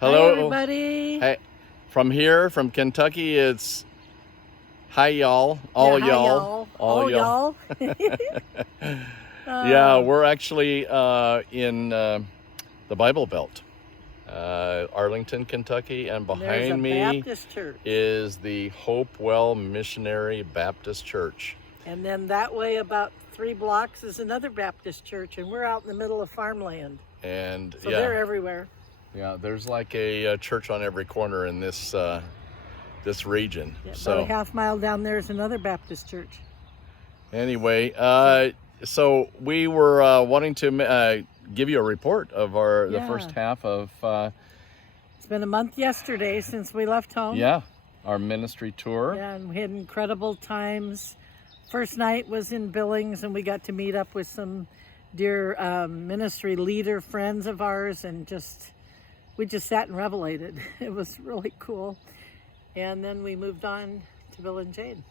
Hello, Hi, everybody. Hey, from here, from Kentucky, it's hi y'all, all Yeah, hi, y'all, all y'all. Yeah, we're actually in the Bible Belt, Arlington, Kentucky, and There's a behind me Baptist church. is the Hopewell Missionary Baptist Church. And then that way about 3 blocks is another Baptist church, and we're out in the middle of farmland. And So they're everywhere. Yeah, there's like a church on every corner in this this region. Yeah, So about a half mile down there is another Baptist church. anyway, so we were wanting to give you a report of the first half of It's been a month yesterday since we left home. our ministry tour. Yeah, and we had incredible times. First night was in Billings, and we got to meet up with some dear ministry leader friends of ours, and we just sat and revelated. It was really cool. And then we moved on to Bill and Jade.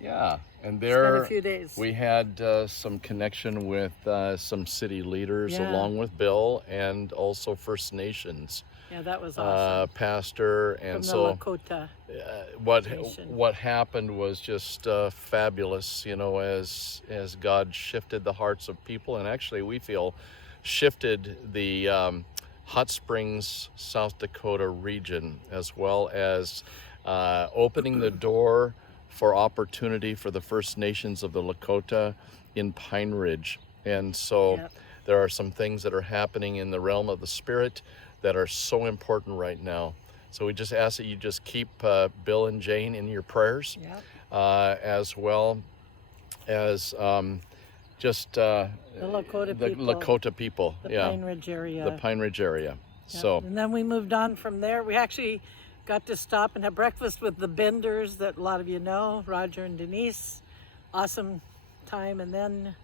Yeah, and there spent a few days. We had some connection with some city leaders along with Bill, and also First Nations. Yeah, that was awesome. Pastor, and from the Lakota what happened was just fabulous. You know, as God shifted the hearts of people, and actually we feel shifted the Hot Springs, South Dakota region, as well as opening the door for opportunity for the First Nations of the Lakota in Pine Ridge. And so there are some things that are happening in the realm of the Spirit that are so important right now. So we just ask that you just keep Bill and Jane in your prayers, as well as just the Lakota people, the Pine Ridge area. The Pine Ridge area. So, and then we moved on from there. We actually got to stop and have breakfast with the Benders that a lot of you know, Roger and Denise. Awesome time. And then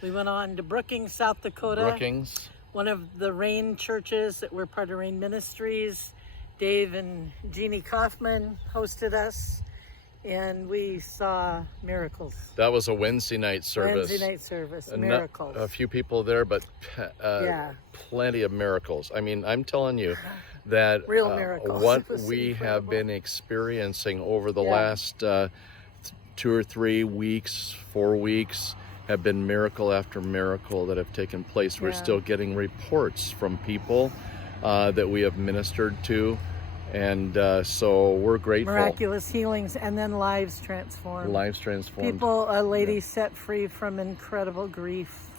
we went on to Brookings, South Dakota. Brookings. One of the Rain churches that were part of Rain Ministries. Dave and Jeannie Kaufman hosted us, and we saw miracles. That was a Wednesday night service. Miracles. A few people there, but plenty of miracles. I mean, I'm telling you that real miracles. What we have been experiencing over the last 2 or 3 weeks, 4 weeks, have been miracle after miracle that have taken place. We're still getting reports from people that we have ministered to, and so we're grateful. Miraculous healings, and then lives transformed. People, a lady set free from incredible grief.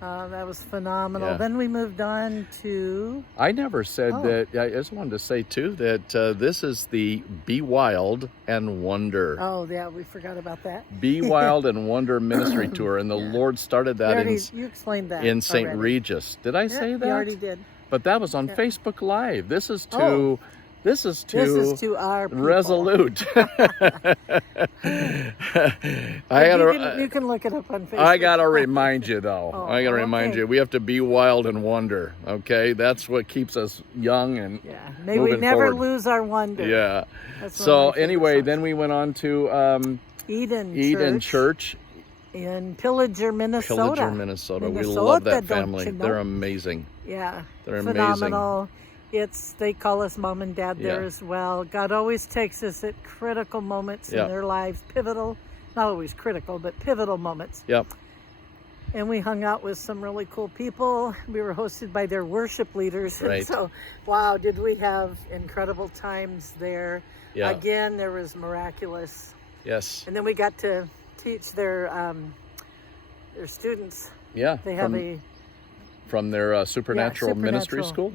That was phenomenal. Then we moved on to... I never said that. I just wanted to say, too, that this is the Be Wild and Wonder. Oh, yeah, we forgot about that. Be Wild and Wonder ministry tour, and the Lord started that you explaed that in St. Regis. Did I say that? You already did. But that was on Facebook Live. This is to our people. Resolute. You can look it up on Facebook. I gotta remind you though. I gotta remind you. We have to be wild and wonder. Okay, that's what keeps us young and may we never lose our wonder. So anyway, then we went on to Eden Church in Pillager, Minnesota. We love that family. They're amazing. They're phenomenal. They call us mom and dad there as well. God always takes us at critical moments in their lives, pivotal, not always critical, but pivotal moments. And we hung out with some really cool people. We were hosted by their worship leaders. And so, wow, did we have incredible times there. Again, there was miraculous. And then we got to teach their students. They have from their supernatural ministry school.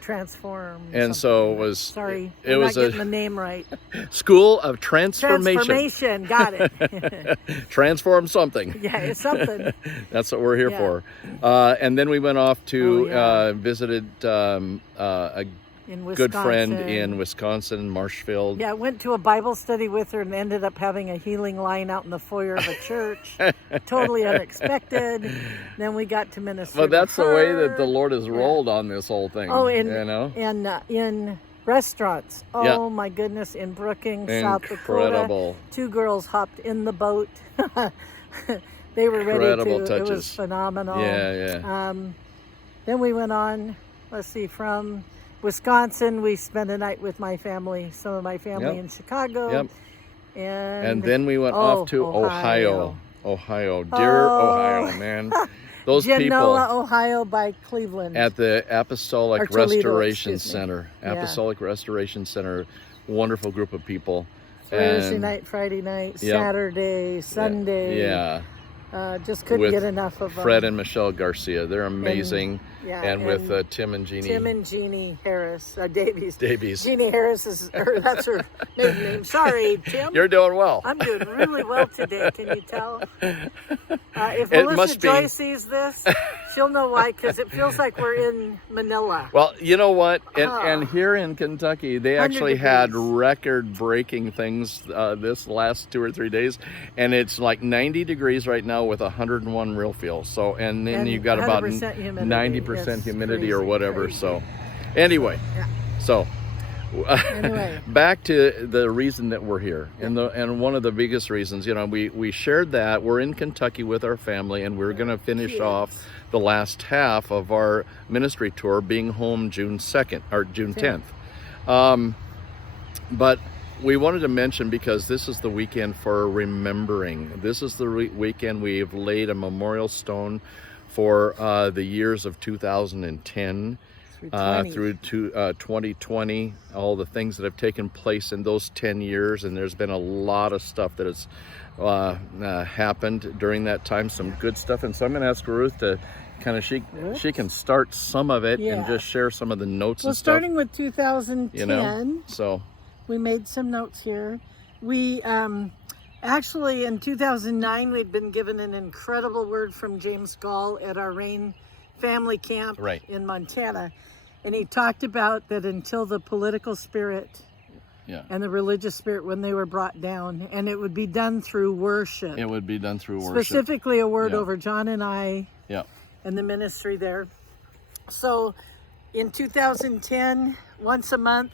Transform. And so it was. Sorry, it was not getting the name right. School of Transformation. Transformation, got it. Transform something. It's something. That's what we're here for. And then we went off to visited a good friend in Wisconsin, Marshfield. I went to a Bible study with her and ended up having a healing line out in the foyer of a church. Totally unexpected. Then we got to minister. But that's the way that the Lord has rolled on this whole thing. In restaurants. Oh my goodness, in Brookings, South Dakota. 2 girls hopped in the boat. They were ready to. Touches. It was phenomenal. Then we went on, from Wisconsin, we spent a night with my family, some of my family in Chicago. Yep. And then we went off to Ohio. Dear Ohio, man. Those Genoa, people, Ohio by Cleveland. At the Apostolic Toledo, Restoration Center. Apostolic Restoration Center. Wonderful group of people. Thursday night, Friday night, Saturday, Sunday. Yeah. Just couldn't get enough of them. Fred and Michelle Garcia. They're amazing. And with Tim and Jeannie. Tim and Jeannie Harris. Davies. Davies. Jeannie Harris that's her maiden name. Sorry, Tim. You're doing well. I'm doing really well today. Can you tell? If Melissa Joy sees this, she'll know why, because it feels like we're in Manila. Well, you know what? And here in Kentucky, they actually had record-breaking things this last 2 or 3 days, and it's like 90 degrees right now with 101 real feel. So, and then you've got about 90% humidity or whatever. Crazy. So, anyway, back to the reason that we're here, and one of the biggest reasons, we shared that we're in Kentucky with our family, and we're going to finish off the last half of our ministry tour, being home June 2nd or June 10th. But we wanted to mention, because this is the weekend for remembering. This is the weekend we've laid a memorial stone for the years of 2010 through to 2020, all the things that have taken place in those 10 years. And there's been a lot of stuff that has happened during that time, some good stuff. And so I'm going to ask Ruth to kind of, she can start some of it and just share some of the notes and stuff. Starting with 2010, so we made some notes here. We actually, in 2009, we'd been given an incredible word from James Gall at our Rain family camp in Montana. And he talked about that until the political spirit and the religious spirit, when they were brought down, and it would be done through worship. It would be done through worship. Specifically a word over John and I and the ministry there. So in 2010, once a month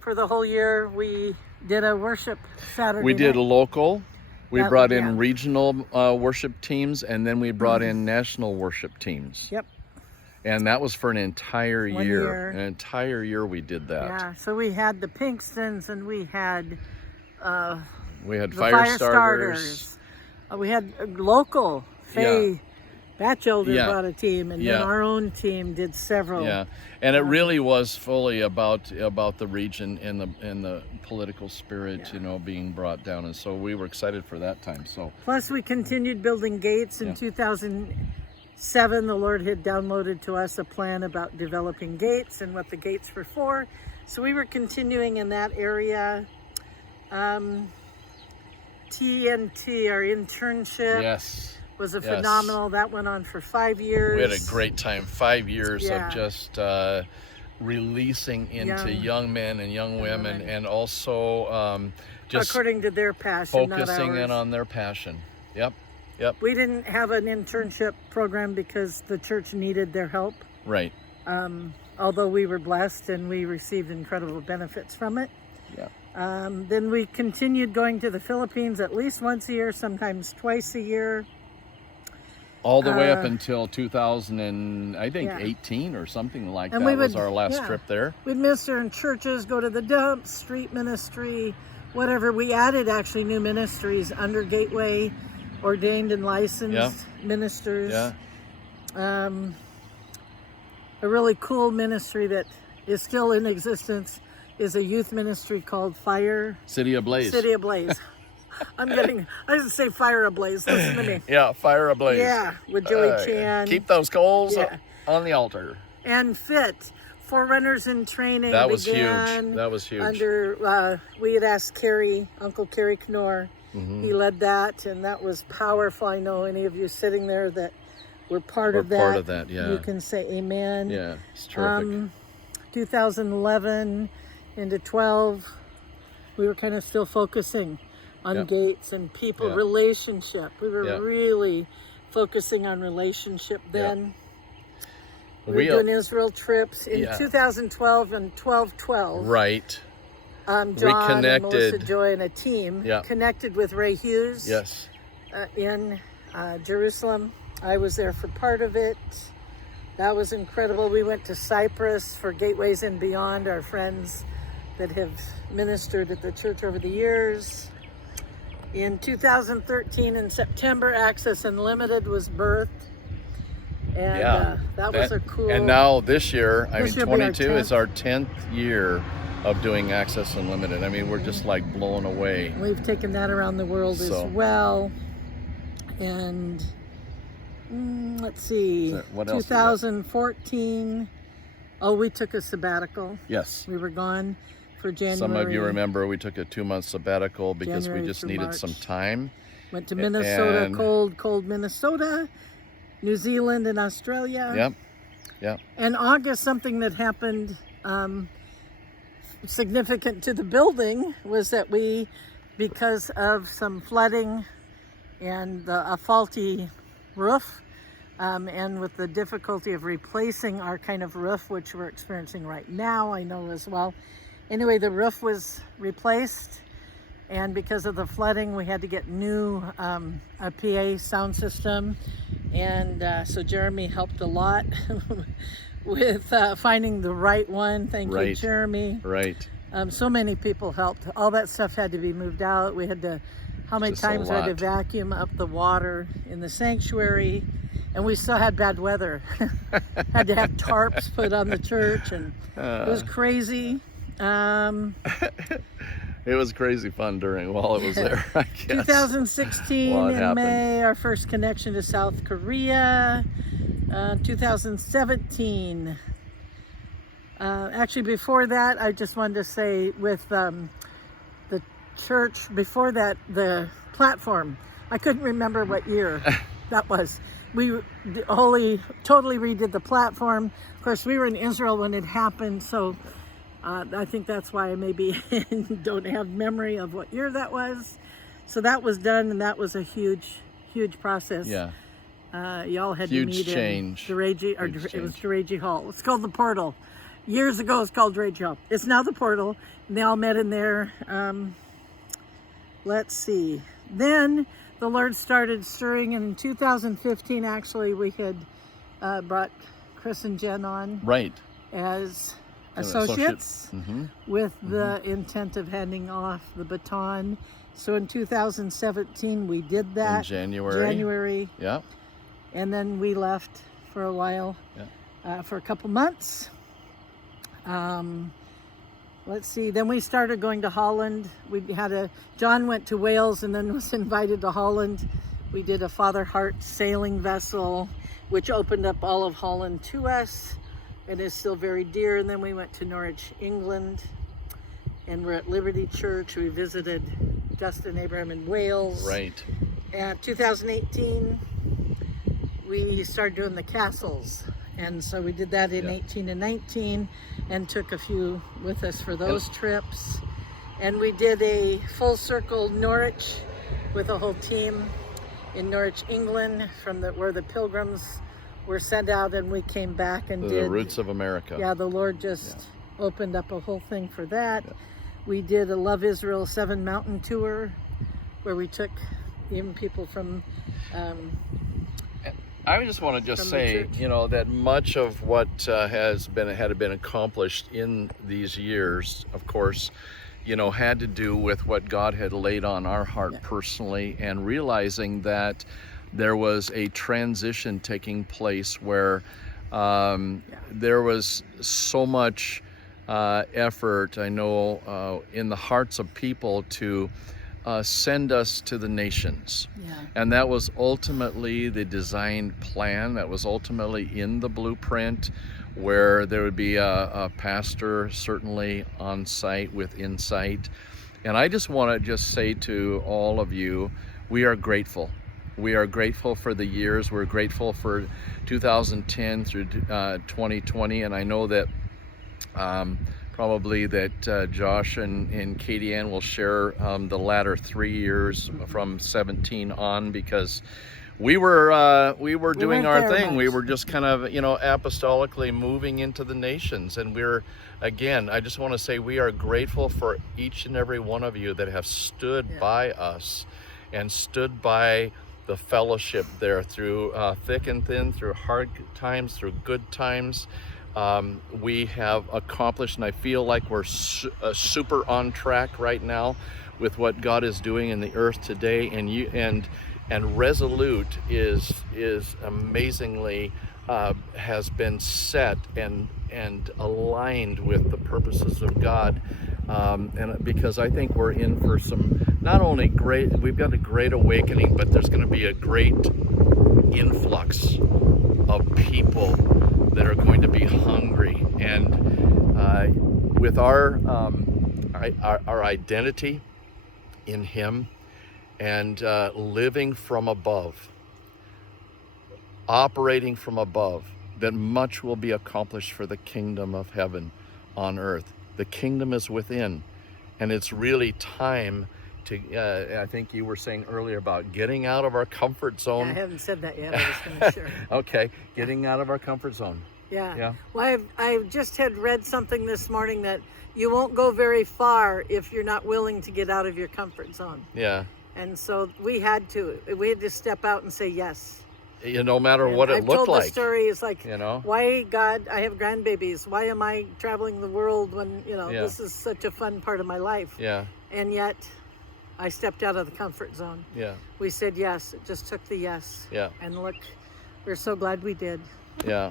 for the whole year, we did a worship Saturday We did night. Local. We brought in regional worship teams, and then we brought in national worship teams. Yep. And that was for an entire year. An entire year we did that. Yeah, so we had the Pinkstons, and we had fire starters. We had local. Faye Batchelder brought a team, and then our own team did several. Yeah, and it really was fully about the region and the political spirit, being brought down, and so we were excited for that time. So plus we continued building gates in 2007. The Lord had downloaded to us a plan about developing gates and what the gates were for. So we were continuing in that area. TNT, our internship, was a phenomenal. That went on for 5 years. We had a great time. 5 years of just releasing into young men and young women, and also just according to their passion, focusing in on their passion. Yep. We didn't have an internship program because the church needed their help. Right. Although we were blessed and we received incredible benefits from it. Yeah. Then we continued going to the Philippines at least once a year, sometimes twice a year. All the way up until 2018 or something like that was our last trip there. We'd minister in churches, go to the dumps, street ministry, whatever. We added actually new ministries under Gateway, ordained and licensed ministers. Yeah. A really cool ministry that is still in existence is a youth ministry called City Ablaze. City Ablaze. I didn't say Fire Ablaze. Listen to me. Yeah, Fire Ablaze. Yeah, with Joey Chan. Keep those coals on the altar. And FIT, Forerunners in Training. That was huge. That was huge. We had asked Uncle Kerry Knorr. He led that, and that was powerful. I know any of you sitting there that were part of that. Part of that, yeah. You can say amen. Yeah, it's terrific. 2011 into 12, we were kind of still focusing on gates and people, relationship. We were really focusing on relationship then. We were doing Israel trips in 2012 and 12-12. Right. John and Melissa Joy and a team connected with Ray Hughes in Jerusalem. I was there for part of it. That was incredible. We went to Cyprus for Gateways and Beyond, our friends that have ministered at the church over the years. In 2013, in September, Access Unlimited was birthed. And that was a cool... And now this year, I mean, 22 is our 10th year of doing Access Unlimited. I mean, we're just like blown away. We've taken that around the world as well. And let's see, what else 2014, we took a sabbatical. Yes. We were gone for January. Some of you remember we took a 2-month sabbatical because we just needed some time. Went to Minnesota, cold Minnesota, New Zealand and Australia. Yep. And August, something that happened significant to the building was that we, because of some flooding and a faulty roof, and with the difficulty of replacing our kind of roof, which we're experiencing right now, I know as well. Anyway, the roof was replaced, and because of the flooding, we had to get new a PA sound system, and so Jeremy helped a lot with finding the right one. Thank you, Jeremy. Right. So many people helped. All that stuff had to be moved out. We had to, how many times we had to vacuum up the water in the sanctuary, and we still had bad weather. Had to have tarps put on the church, and it was crazy. It was crazy fun while it was there, I guess. 2016 in May, our first connection to South Korea. 2017. Actually, before that, I just wanted to say with the church, before that, the platform, I couldn't remember what year that was. We totally redid the platform. Of course, we were in Israel when it happened, so I think that's why I maybe don't have memory of what year that was. So that was done, and that was a huge process. Yeah. Y'all had to meet in Dereji, it was Dereji Hall. It's called the Portal. Years ago, it's called Dereji Hall. It's now the Portal, and they all met in there. Let's see. Then the Lord started stirring in 2015. Actually, we had brought Chris and Jen on as associates with the intent of handing off the baton. So in 2017, we did that. In January. Yeah. And then we left for a while, for a couple months. Let's see, then we started going to Holland. John went to Wales and then was invited to Holland. We did a Father Hart sailing vessel, which opened up all of Holland to us and is still very dear. And then we went to Norwich, England, and we're at Liberty Church. We visited Justin Abraham in Wales. Right. And 2018, we started doing the castles. And so we did that in 18 and 19 and took a few with us for those trips. And we did a full circle Norwich with a whole team in Norwich, England, from where the pilgrims were sent out, and we came back and did... The Roots of America. Yeah, the Lord just opened up a whole thing for that. Yeah. We did a Love Israel 7 Mountain Tour where we took even people from... I just want to say, that much of what had been accomplished in these years, of course, had to do with what God had laid on our heart personally, and realizing that there was a transition taking place where there was so much effort, I know, in the hearts of people to send us to the nations. And that was ultimately the designed plan. That was ultimately in the blueprint, where there would be a pastor certainly on site with insight. And I just want to say to all of you, we are grateful. We are grateful for the years. We're grateful for 2010 through 2020. And I know that probably that Josh and Katie Ann will share the latter 3 years from 17 on, because we were doing our thing. We were just kind of, apostolically moving into the nations. And again, I just want to say we are grateful for each and every one of you that have stood by us and stood by the fellowship there through thick and thin, through hard times, through good times. We have accomplished, and I feel like we're super on track right now with what God is doing in the earth today. And Resolute is amazingly has been set and aligned with the purposes of God. And because I think we're in for some, not only we've got a great awakening, but there's going to be a great influx of people that are going to be hungry. And with our identity in Him, and living from above, operating from above, that much will be accomplished for the kingdom of heaven on earth. The kingdom is within, and it's really time to, I think you were saying earlier about getting out of our comfort zone. I haven't said that yet. I was going to share. Okay, getting out of our comfort zone. Yeah. Well, I just had read something this morning that you won't go very far if you're not willing to get out of your comfort zone. Yeah. And so we had to step out and say yes. No matter what it looked like. I've told the story, it's like, you know, why, God, I have grandbabies. Why am I traveling the world when, this is such a fun part of my life? Yeah. And yet I stepped out of the comfort zone. Yeah. We said yes. It just took the yes. Yeah. And look, we're so glad we did. Yeah.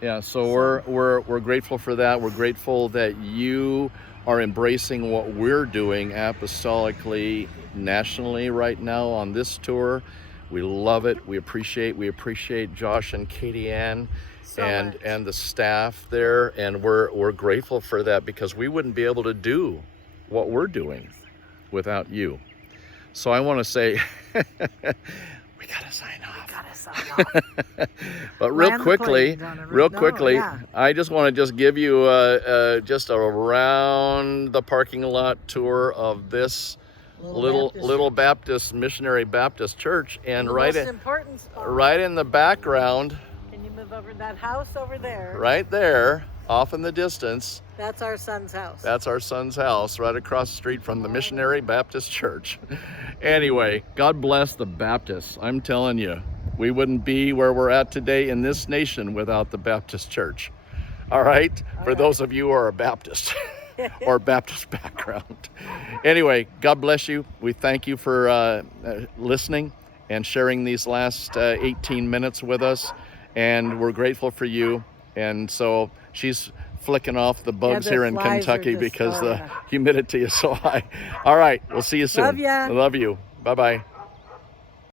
Yeah. So we're grateful for that. We're grateful that you are embracing what we're doing apostolically, nationally right now on this tour. We love it. We appreciate Josh and Katie Ann and the staff there, and we're grateful for that, because we wouldn't be able to do what we're doing without you. So I want to say we gotta sign off. But real quickly, I just want to give you just a around the parking lot tour of this little Baptist missionary Baptist church, and right in the background. Can you move over that house over there? Right there, off in the distance. That's our son's house. That's our son's house, right across the street from the Missionary Baptist Church. Anyway, God bless the Baptists. I'm telling you, we wouldn't be where we're at today in this nation without the Baptist Church. All right? For those of you who are a Baptist or Baptist background. Anyway, God bless you. We thank you for listening and sharing these last 18 minutes with us. And we're grateful for you. And so she's flicking off the bugs here in Kentucky because the humidity is so high. All right, we'll see you soon. Love ya. Love you. Bye-bye.